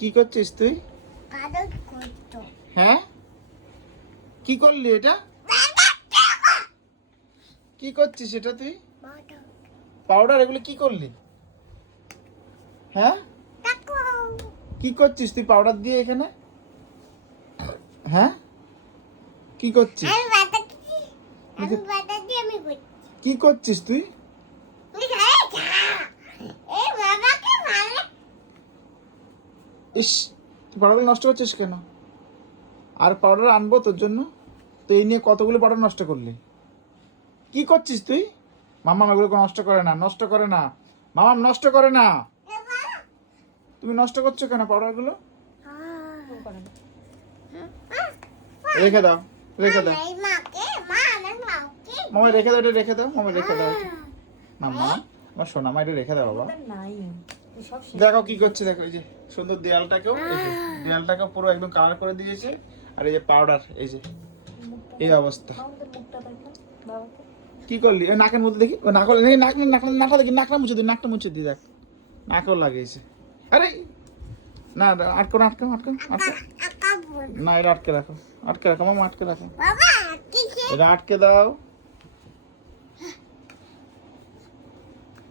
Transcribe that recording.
কি করছিস তুই? হ্যাঁ? কি করলি এটা? কি করছিস এটা তুই? পাউডার। এগুলো কি করলি? হ্যাঁ? কি করছিস তুই পাউডার দিয়ে এখানে? হ্যাঁ? কি করছিস? কি করছিস তুই এই যা এই বাবাকে ভালো ইস তুই পাউডার নষ্ট করছিস কেন? আর পাউডার আনব তোর জন্য? তো এই নিয়ে কতগুলো পাউডার নষ্ট করলি? কি করছিস তুই? মামা এগুলো নষ্ট করে না নষ্ট করে না। মামা নষ্ট করে না। তুমি নষ্ট করছ কেন পাউডারগুলো? রেখে দাও রেখে দাও। আমার মামা রেখে দাও এটা রেখে দাও। মামা রেখে দাও মামা আমার সোনা মা এটা রেখে দাও বাবা। দেখো কি করছে দেখো এই যে সুন্দর দেয়ালটাকেও দেয়ালটাকেও পুরো একদম কালার করে দিয়েছে। আর এই যে পাউডার এই যে এই অবস্থা। কি করলি? ওই নাকের মধ্যে দেখি ও নাক নাক নাক নাকটা দেখি নাকটা মুছে দিই নাকটা মুছে দিই দেখ। নাকও লাগিয়েছে আরে না আটকো না আটকো আটকো আটকো না এটা আটকে রাখো আটকে রাখো মামা আটকে রাখো। এটা আটকে দাও।